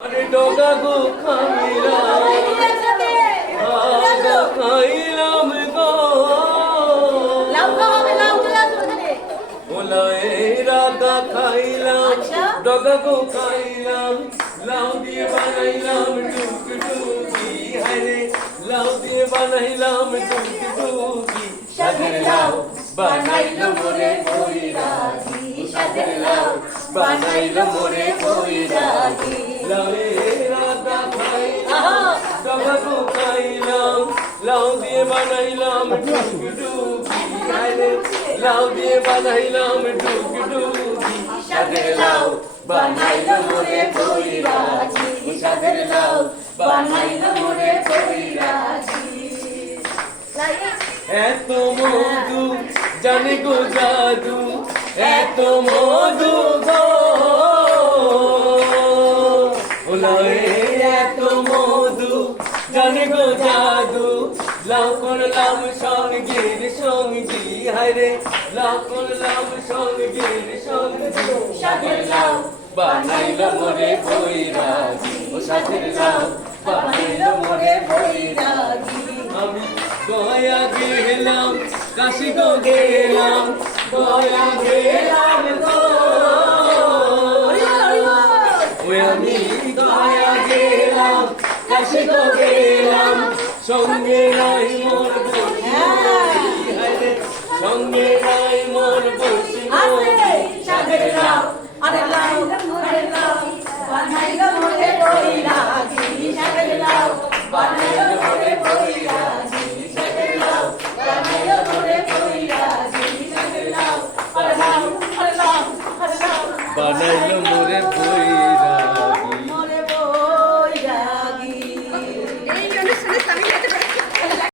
আরে ডগা গো খাইলাম আগা খাইলাম গো ওলায়ে রাগা খাইলাম ডগা গো খাইলাম লাউ দিয়ে বানাইলাম টুকটুকি হায়রে লাউ দিয়ে বানাইলাম টুকটুকি সাদের লাউ বানাইলো মোরে কইরাজি সাদের লাউ বানাইলো মোরে কইরাজি লাউয়ে রাগা খাইলাম ডগা গো খাইলাম লাউ দিয়ে বানাইলাম টুকটুকি হায়রে লাউ দিয়ে বানাইলাম টুকটুকি সাদের লাউ বানাইলো মোরে কইরাজি সাদের লাউ বানাইলো মোরে কইরাজি এত মধু জানে গো জাদু এত মধু গো ওলায়ে এত মধু জানে গো জাদু লাউ করলাম সঙ্গীর সঙ্গী হায়রে লাউ করলাম সঙ্গীর সঙ্গী সাদের লাউ বানাইলো মোরে কইরাজি ও সাদের লাউ বানাইলো মোরে কইরাজি আমি গয়া গেলাম কাশি গো গেলাম গয়া গেলাম গো ওই আমি গয়া গেলাম কাশি গো গেলাম সঙ্গে নাই মোর সঙ্গে নাই মোর বসি সাদের লাউ আরে লাউ বানাইলো মোরে